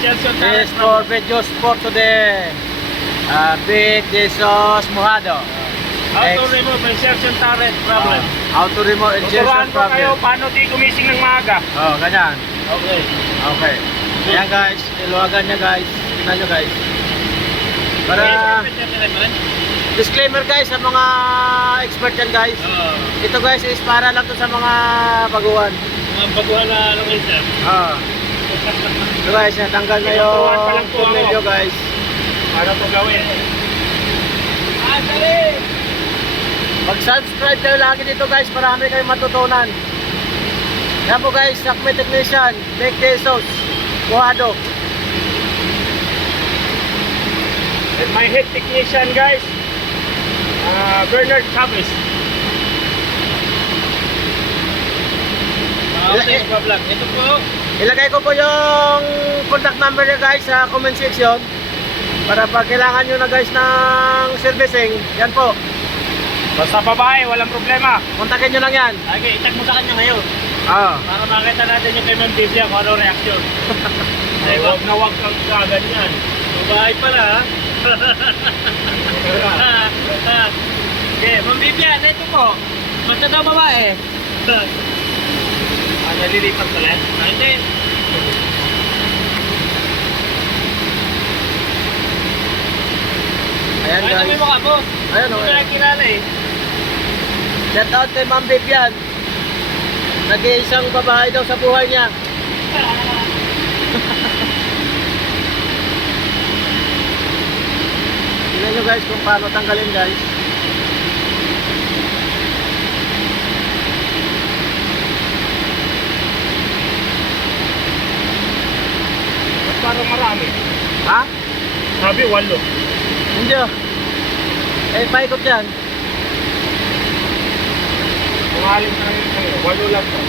Insertion This turret for problem. videos for today. Big Jesus Mojado. How to remove insertion turret problem. How to remove insertion Tuturuan ko kayo problem. paano di gumising ng maaga. Oh, ganyan. Okay. Okay. Ayan guys, iluwagan niya guys. Tingnan nyo guys. Para disclaimer guys sa mga expert yan guys. Ito guys is para lang to sa mga baguhan. Mga baguhan na ano guys sir. So guys, natanggal na Tinuturuan pa lang yung po ako. tornilyo guys. Paano to gawin? Dali! Mag-subscribe kayo lagi dito guys, marami kayong matutunan. Yan po guys, Acme Technician, Big Jesus Mojado. And my head technician guys, Bernard Chavez. Okay, vlog. Ito po. Ilagay ko po yung contact number niya guys sa comment section. Para pag kailangan nyo na guys ng servicing, yan po. Basta babae, walang problema. Kontakin nyo lang yan. Okay, itag mo sa kanya ngayon. Para makita natin yung kay Ma'am Biblia kung ano reaksyon. Ay, wag na wag kang kaganyan. Babae pala ha. Okay, Ma'am Biblia, ito po. Basta daw babae. Nalilipat pala? Hindi. Ayan Ay, guys. may mukha mo. Ayan Hindi o. ko nakikilala eh. Shout out kay Ma'am Vivian. Nag-iisang babae daw sa buhay niya. Tingnan nyo guys kung paano tanggalin guys. Ba't parang marami? Ha? Sabi, 8. Hindi oh. Eh, paikot yan. Kung alin ka rin kayo, 8 lang po.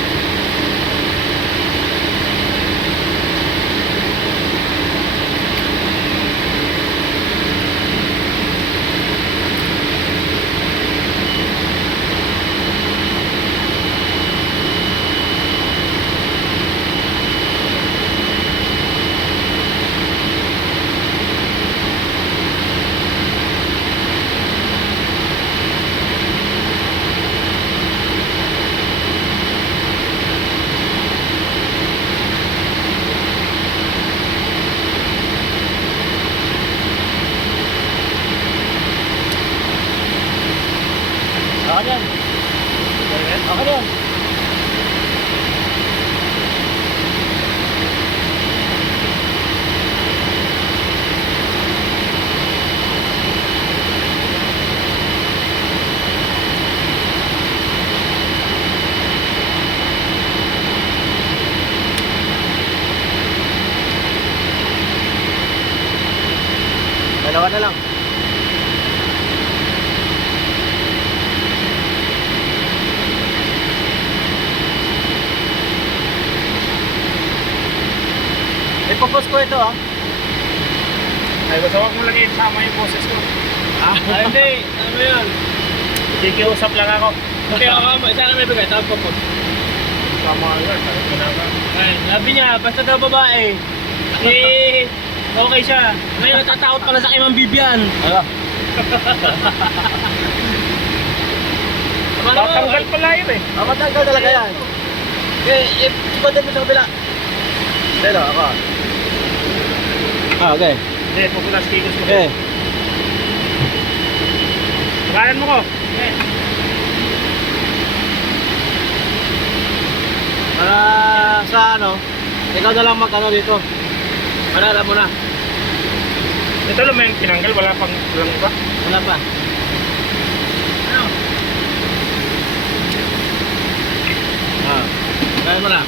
Ako yan. Ako yan. Dalawa na lang. Ipopost ko ito ah. Ay, basta huwag mo lagi sama yung boses ko. Ay, hindi. Ano yun? Kikiusap lang ako. Okay, ako. Saan may bigay? Tawag ko po. Sama yun. Ay, sabi niya, basta daw babae. Eh, okay siya. Ngayon, natatakot pala sa kay Ma'am Bibian. Ano? Tatanggal pala yun eh. Matanggal talaga yan. Okay, ikotin mo sa kabila. Pero ako. Okay. Hindi, pupulas kikos mo. Okay. Pagalan mo ko. Okay. Para sa ano, ikaw na lang mag-ano dito. Para alam mo na. Ito lang may tinanggal, wala pang lang ba? Wala pa. Ano? Alam mo na.